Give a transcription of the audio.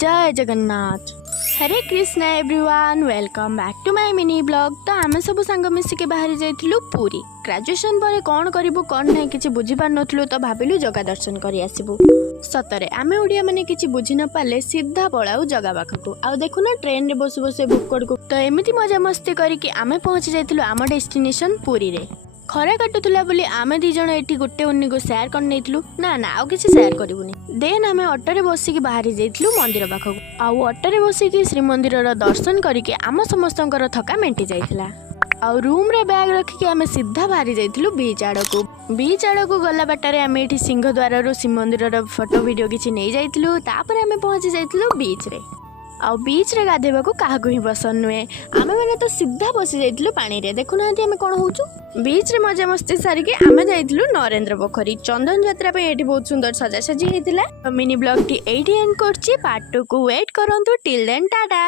जय Jagannath. Hare Krishna everyone, welcome back to my mini blog. तो आम सब सांग मिसिके बाहरी जाइथिलु पुरी। ग्रेजुएशन पर कौन करिबु कौन नहीं किछि बुझी पार नथलु, तो भाबिलु जगा दर्शन करी आसीबु। सतरे आमे ओडिया माने किछि बुझी न पाले सीधा पळाउ जगा पाखकु। आ देखु ना ट्रेन रे बसु बसु बुक करकु। तो एमिति मजा मस्ती करिकि आमे पहुंची जाइथिलु आम डेस्टिनेशन पुरी रे। खरा काटुला बोली आमे दी जण एठी गुट्टे उन्नी को शेयर कर नेइथिलु। ना ना आउ किछि शेयर करिवुनी। देन आमे ऑटो रे बसिकी बाहरी जाइथिलु मंदिर पाखकु। आउ ऑटो रे बसिकी श्री मंदिर रो दर्शन करिके आम समस्तंकर थका मेंटी जाइथिला। आउ रूम रे बैग रखिके आमे सीधा बाहरी जाइथिलु बीच आड़कू। बीच आड़कू गला बाटारे आमे एठी सिंह द्वार रो श्री मंदिर रो फोटो वीडियो किछि नै जाइथिलु। तापर आमे पहुंची जाइथिलु बीच रे। आउ बीच रे गाधेबाकू काहाकू ही पसंद नुहे। आमे माने तो सीधा बसी जाइथिलु पानी रे। देखु नांती आमे कोन होउचु। बीच रे मजा मस्ती सारिके आमे जाइथिलु नरेंद्र पोखरी। चंदन यात्रा पे एठी बहुत सुंदर सजा सजी हेतिला। मिनी ब्लॉग टी एठी एंड करछि। पार्ट 2 को वेट करंतु। Till then Tata.